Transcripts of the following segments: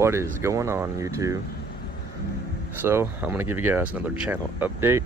What is going on, YouTube? So I'm gonna give you guys another channel update.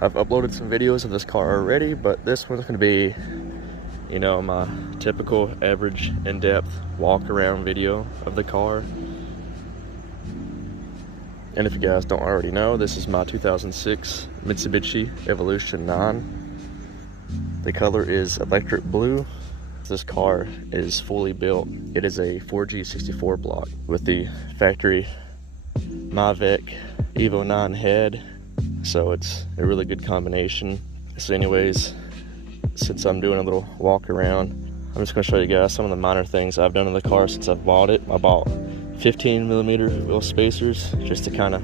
I've uploaded some videos of this car already, but this one's gonna be, you know, my typical average in-depth walk around video of the car. And if you guys don't already know, this is my 2006 Mitsubishi Evolution 9. The color is electric blue. This car is fully built. It is a 4G64 block with the factory MiVec Evo 9 head, so it's a really good combination. So anyways, since I'm doing a little walk around, I'm just going to show you guys some of the minor things I've done in the car since I've bought it. I bought 15mm wheel spacers just to kind of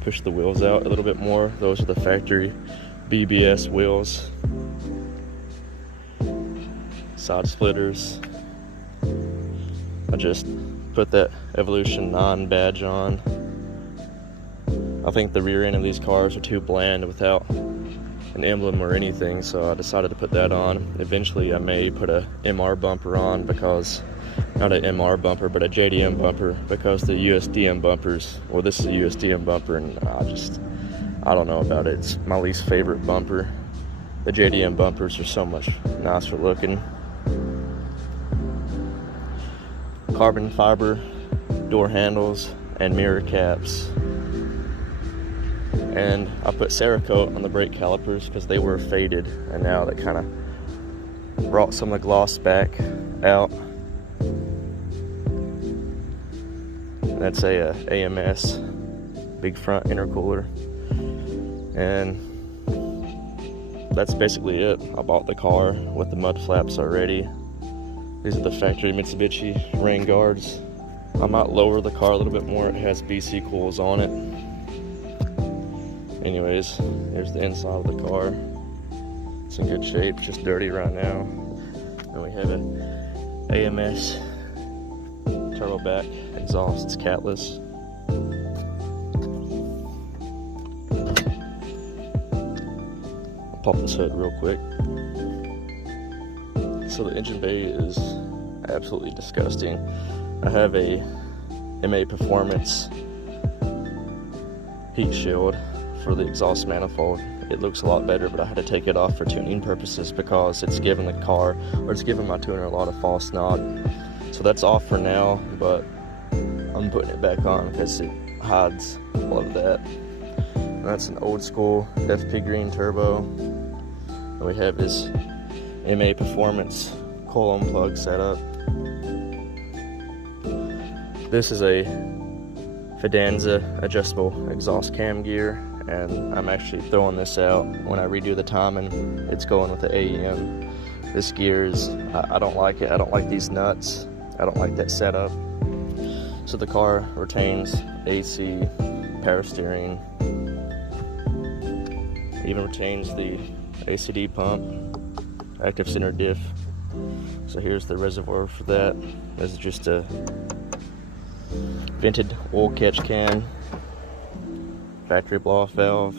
push the wheels out a little bit more. Those are the factory BBS wheels. Side splitters. I just put that Evolution 9 badge on. I think the rear end of these cars are too bland without an emblem or anything, so I decided to put that on. Eventually I may put a MR bumper on, because not an MR bumper but a JDM bumper, because the USDM bumpers, well, this is a USDM bumper and I don't know about it. It's my least favorite bumper. The JDM bumpers are so much nicer looking. Carbon fiber door handles and mirror caps, and I put Cerakote on the brake calipers because they were faded, and now that kind of brought some of the gloss back out. And that's a AMS big front intercooler, and that's basically it. I bought the car with the mud flaps already. These are the factory Mitsubishi rain guards. I might lower the car a little bit more. It has BC coils on it. Anyways, here's the inside of the car. It's in good shape, just dirty right now. And we have an AMS turbo back exhaust. It's catless. I'll pop this hood real quick. So the engine bay is absolutely disgusting. I have a MAPerformance heat shield for the exhaust manifold. It looks a lot better, but I had to take it off for tuning purposes because it's giving the car, or it's giving my tuner, a lot of false nod. So that's off for now, but I'm putting it back on because it hides a lot of that. And that's an old school FP green turbo. And we have this MAPerformance Coil plug setup. This is a Fidanza adjustable exhaust cam gear, and I'm actually throwing this out when I redo the timing. It's going with the AEM. This gear is, I don't like it. I don't like these nuts. I don't like that setup. So the car retains AC, power steering, even retains the ACD pump, active center diff. So here's the reservoir for that. This is just a vented oil catch can, factory blow-off valve,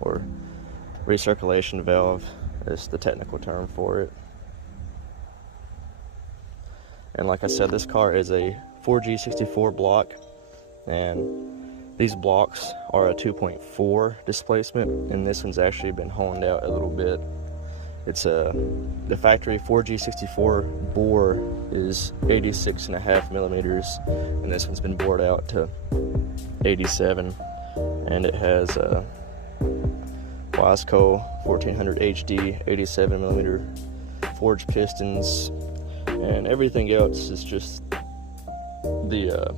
or recirculation valve is the technical term for it. And like I said, this car is a 4G64 block, and these blocks are a 2.4 displacement, and this one's actually been honed out a little bit. It's the factory 4G64 bore is 86.5mm, and this one's been bored out to 87, and it has a Wiseco 1400 HD 87mm forged pistons, and everything else is just the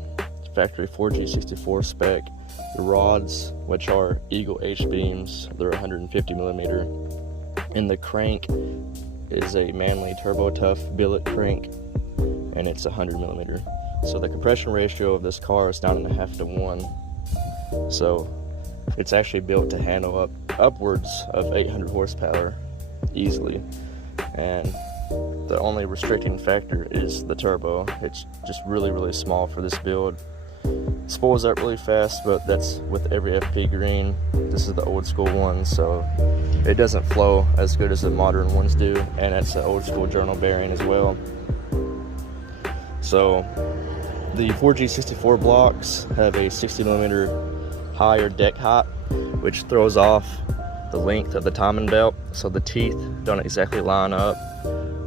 factory 4G64 spec. The rods, which are Eagle H beams, they're 150mm. And the crank is a Manley Turbo Tuff billet crank, and it's 100mm. So the compression ratio of this car is 9.5 to 1. So it's actually built to handle upwards of 800 horsepower easily. And the only restricting factor is the turbo. It's just really, really small for this build. It spoils up really fast, but that's with every FP green. This is the old school one, so it doesn't flow as good as the modern ones do, and it's an old school journal bearing as well. So the 4G64 Blox have a 60mm higher deck height, which throws off the length of the timing belt, so the teeth don't exactly line up.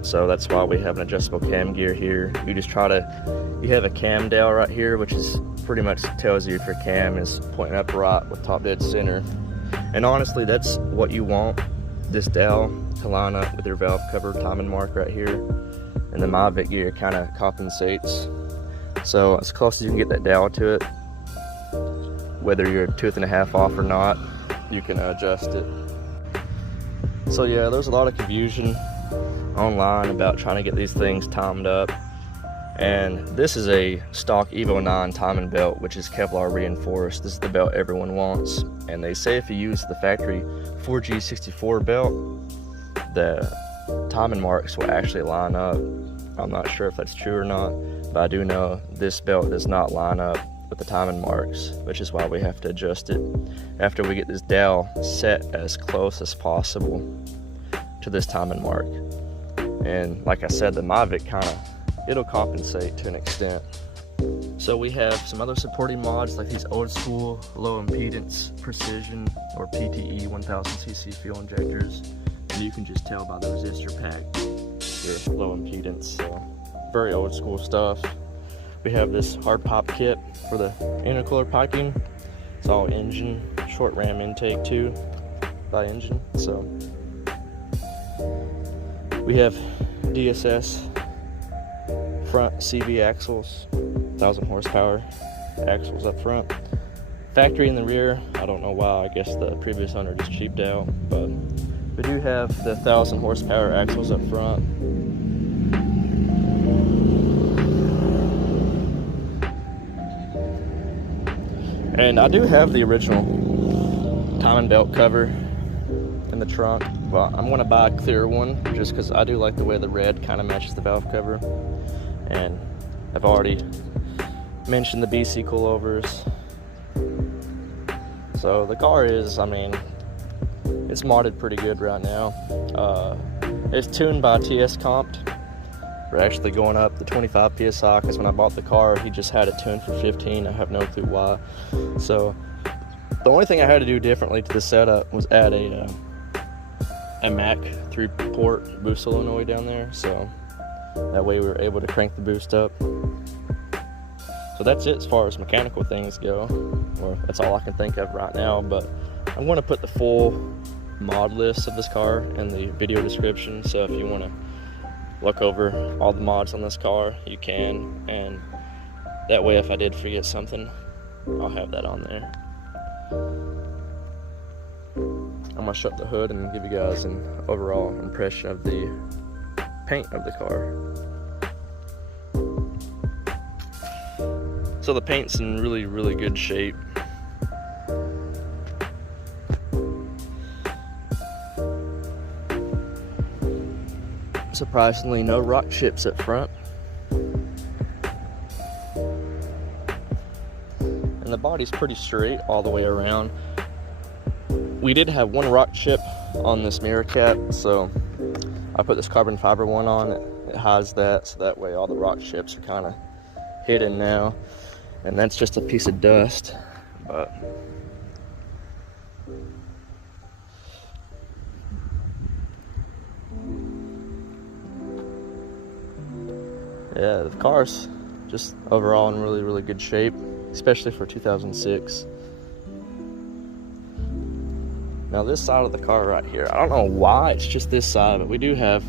So that's why we have an adjustable cam gear here. You just try to, you have a cam dial right here, which is pretty much tells you if your cam is pointing up right with top dead center. And honestly, that's what you want, this dial to line up with your valve cover timing mark right here. And the MiVec gear kind of compensates. So as close as you can get that dial to it, whether you're 1.5 tooths off or not, you can adjust it. So yeah, there's a lot of confusion online about trying to get these things timed up. And this is a stock Evo 9 timing belt, which is Kevlar reinforced. This is the belt everyone wants. And they say if you use the factory 4G64 belt, the timing marks will actually line up. I'm not sure if that's true or not, but I do know this belt does not line up with the timing marks, which is why we have to adjust it after we get this dial set as close as possible to this timing mark. And like I said, the MiVec it'll compensate to an extent. So we have some other supporting mods like these old school low impedance precision or PTE 1000cc fuel injectors, and you can just tell by the resistor pack they're low impedance, so very old school stuff. We have this hard pop kit for the intercooler piping. It's all Injen, short ram intake too by Injen. So we have DSS front CV axles, 1000 horsepower axles up front. Factory in the rear, I don't know why, I guess the previous owner just cheaped out, but we do have the 1000 horsepower axles up front. And I do have the original timing belt cover in the trunk, but I'm gonna buy a clear one just because I do like the way the red kind of matches the valve cover. And I've already mentioned the BC coilovers. So the car is, I mean, it's modded pretty good right now. It's tuned by TS Comped. We're actually going up to 25 PSI because when I bought the car, he just had it tuned for 15. I have no clue why. So the only thing I had to do differently to the setup was add a Mac 3-port boost solenoid down there. So that way we were able to crank the boost up. So that's it as far as mechanical things go. Well, that's all I can think of right now, but I'm going to put the full mod list of this car in the video description. So if you want to look over all the mods on this car, you can, and that way if I did forget something, I'll have that on there. I'm gonna shut the hood and give you guys an overall impression of the paint of the car. So the paint's in really, really good shape. Surprisingly, no rock chips up front. And the body's pretty straight all the way around. We did have one rock chip on this mirror cap, so I put this carbon fiber one on it. It hides that, so that way all the rock chips are kind of hidden now. And that's just a piece of dust, but yeah, the car's just overall in really, really good shape, especially for 2006. Now this side of the car right here, I don't know why it's just this side, but we do have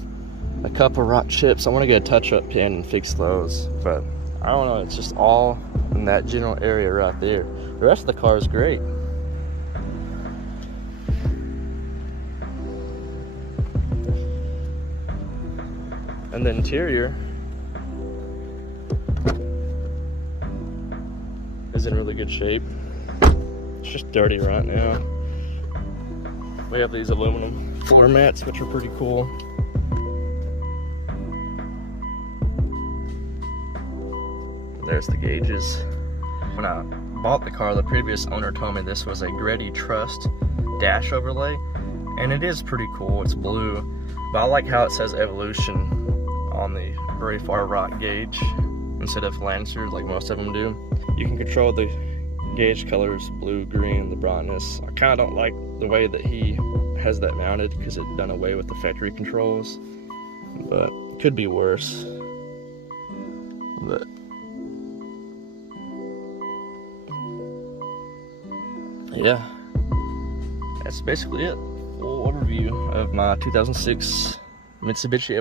a couple rock chips. I want to get a touch-up pin and fix those, but I don't know, it's just all in that general area right there. The rest of the car is great. And the interior is in really good shape. It's just dirty right now. We have these aluminum floor mats, which are pretty cool. There's the gauges. When I bought the car, the previous owner told me this was a Greddy Trust dash overlay, and it is pretty cool. It's blue, but I like how it says Evolution on the very far right gauge. instead of Lancer like most of them do. You can control the gauge colors, blue, green, the brightness. I kind of don't like the way that he has that mounted because it done away with the factory controls, but it could be worse. But yeah, that's basically it. Full overview of my 2006 Mitsubishi